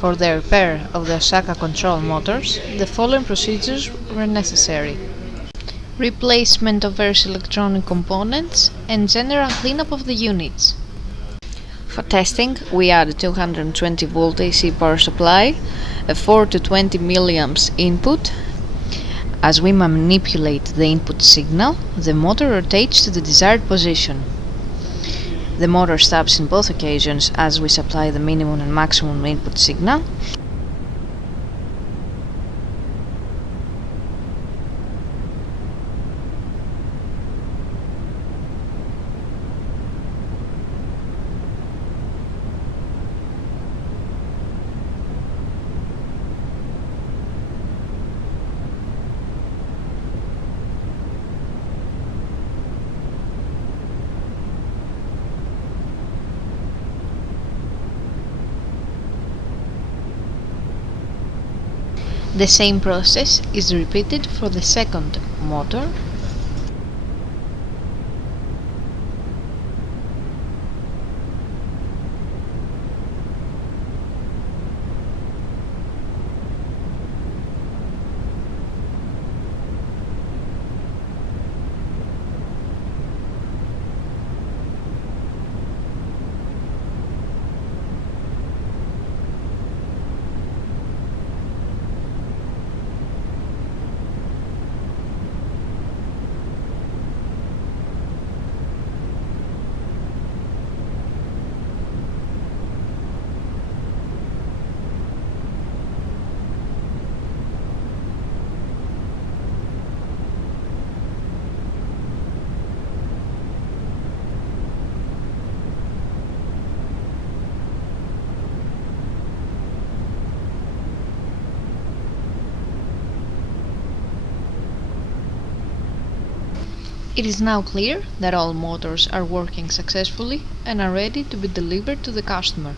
For the repair of the Osaka control motors, the following procedures were necessary: replacement of various electronic components and general cleanup of the units. For testing, we add a 220 volt AC power supply, a 4 to 20 milliamps input. As we manipulate the input signal, the motor rotates to the desired position. The motor stops in both occasions as we supply the minimum and maximum input signal. The same process is repeated for the second motor. It is now clear that all motors are working successfully and are ready to be delivered to the customer.